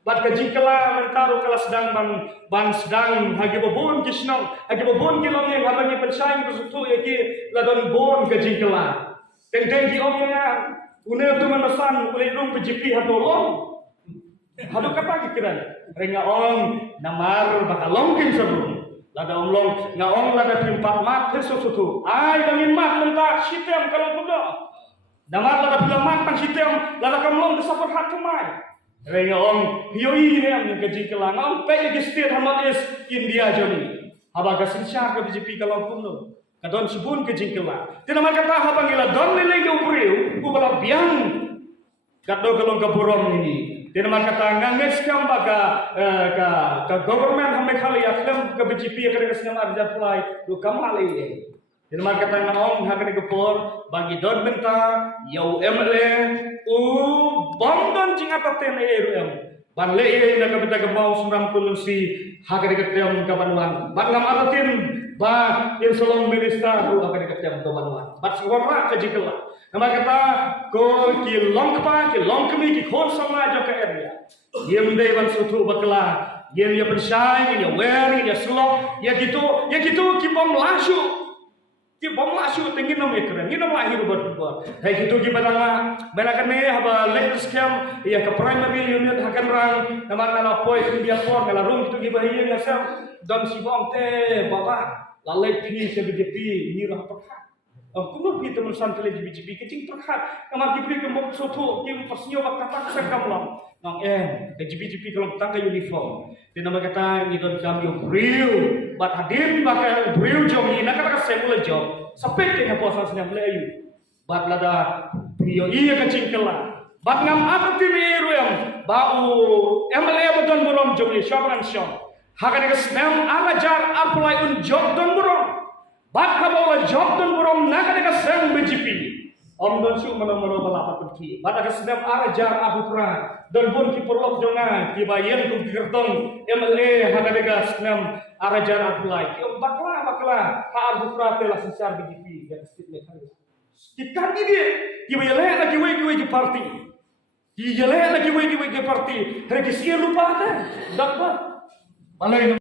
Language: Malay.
Bat kaji kala mentaro kala sedang ban sedang hagi babon kisnong hagi babon kilong yang habang ipansayang kusutu yaki ladon bon kaji kala. Teng ki om yang une tu manasan ulai rung pejipi hadolong. Hadu kata kiran renga ong namar bakalong kin sebelum. Lada omlong ngaong lada timpat mat kesusutu. Ai bangin mat mentak sitem kalau pudo. Namar lada bilang mat tang sitem lada kamlong kesapur hat kemai. Renga ong hioi ne am gaji kelang ong pe lagi state hamat is India joni. Haba gasin sya ka BJP kalau pudo. Kadon sibun gaji kelang. Tina man kata habang ila don lele ke upriu ubala biang. Kado kalong kaburom ini. Dia nama kata nganges kam baga ka government hame khali aklam ka BJP ka kesnam arja fly do kamali ye. Dia nama kata ngong hakane kepor bagi don benta yau MLA u bondon jinga paten e rum. Ban le ye na ka benta ka mau suram kulusi hakane ketem ka banwan. Ban ngam aratin ba in solong minister ru hakane ketem ka banwan. Bat swara ka jikela. Nama kata ko ki longkpa ki longkmi ki khol sama jo ka area yem dei ban sutu bakla yem ya pensai ya weri ya slok ya gitu ki bom lasu tinggi nom ekran ni nom lahir buat hai gitu ki badanga belakane haba late scam ya ka primary unit hakan rang nama nala poi dia for ngala room gitu ki bahiya ngasam don sibong te baba lalai pi se BJP ni rah pakha kuno pi teman santai BJP kecing terkat kamar diberi kembang soto kim pasnyo bakta tak kamlam nang BJP kalau tangga uniform di nama kata ni don kami real bat hadim bakal real jom ni nak kata semula job sampai ke posan senang melayu bat lada bio iya kecing kela bat ngam apa timi yang bau MLA beton burom jom ni shop and shop hakan ke senam arajar apply un job don burom bat kabola job don burom nak ka sang BJP om don su mana bala patki bat ka sedap arajar ahupra don bon ki perlok jongan ki bayen ku kertong MLA haka ka senam arajar apply ki bakla ha ahupra te la sensar BJP ya stit le kan kita ni dia ki bayale lagi we ki parti ki yale lagi we ki parti regisi lupa ta dakba malai